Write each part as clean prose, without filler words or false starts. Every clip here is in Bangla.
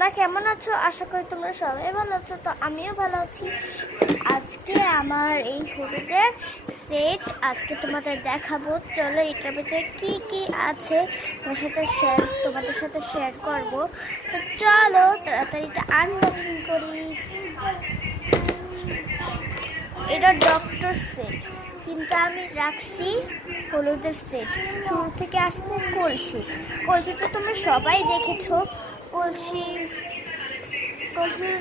তোমরা কেমন আছো? আশা করি তোমরা সবাই ভালো আছো। তো আমিও ভালো আছি। আজকে আমার এই হলুদের সেট আজকে তোমাদের দেখাবো। চলো এটার ভিতরে কি কি আছে তোমাদের সাথে শেয়ার করব। তো চলো তাড়াতাড়ি এটা আনবক্সিং করি। এটা ডক্টর সেট, কিন্তু আমি রাখছি হলুদের সেট। শুরু থেকে আসছে কলসি। কলসি তো তোমরা সবাই দেখেছো। কলসি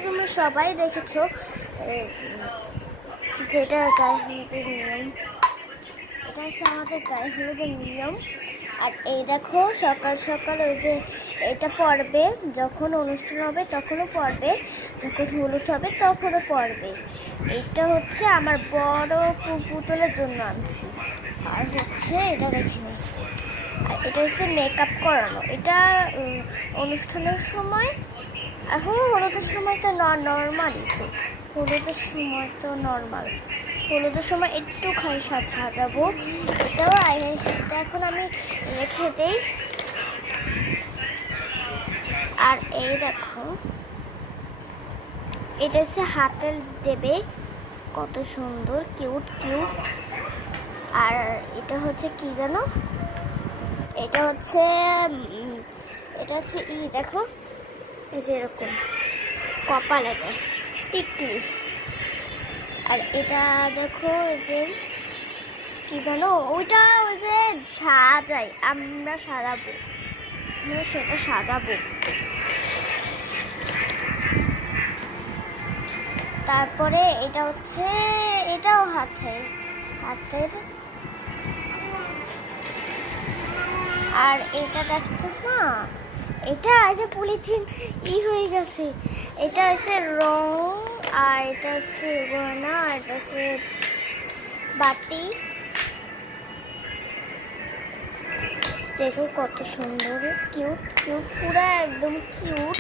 তোমরা সবাই দেখেছো, যেটা গায়ে হলুদের নিয়ম। এটা হচ্ছে আমাদের গায়ে হলুদের নিয়ম। আর এই দেখো সকাল সকাল ওই যে এটা পড়বে, যখন অনুষ্ঠান হবে তখনও পড়বে, যখন হলুদ হবে তখনও পড়বে। এটা হচ্ছে আমার বড় পুতুলের জন্য আনছি। আর হচ্ছে এটা দেখিনি। আর এটা হচ্ছে মেকআপ করানো। এটা অনুষ্ঠানের সময়, এখন হলুদের সময় তো নর্মালই, তো হলুদের সময় তো নর্মাল। হলুদের সময় একটু সাজাবো। এটাও এটা এখন আমি রেখে দেই। আর এই দেখো এটা হচ্ছে হাতে দেবে, কত সুন্দর কিউট কিউট। আর এটা হচ্ছে কি জানো, এটা হচ্ছে দেখো, এই যে এরকম কপালে দেয় টিকলি। আর এটা দেখো এই যে কি জানো, ওইটা ওই যে সাজাই, আমরা সেটা সাজাবো। তারপরে এটা হচ্ছে, এটাও হাতের। আর এটা দেখছো না, এটা যে পলিথিন হয়ে গেছে। এটা হচ্ছে রং, আর এটা হচ্ছে গয়না, আর এটা হচ্ছে বাটি। দেখো কত সুন্দর, কিউট কিউট, পুরো একদম কিউট,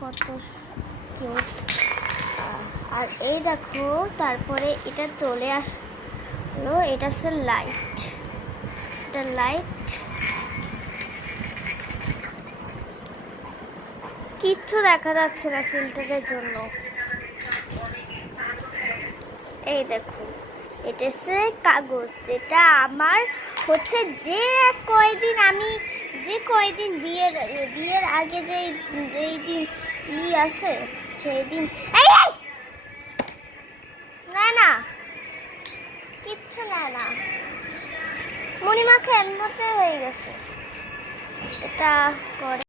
কত কিউট। আর এই দেখো তারপরে এটা চলে আসলো, এটা হচ্ছে লাইট। কিচ্ছু দেখা যাচ্ছে না ফিল্টারের জন্য। এই দেখো এটা হচ্ছে কাগজ, যেটা আমার হচ্ছে যে কয়দিন বিয়ের আগে যেই দিন আছে সেই দিন। না কিচ্ছু না, মণিমাকে এমনিতে হয়ে গেছে এটা করে।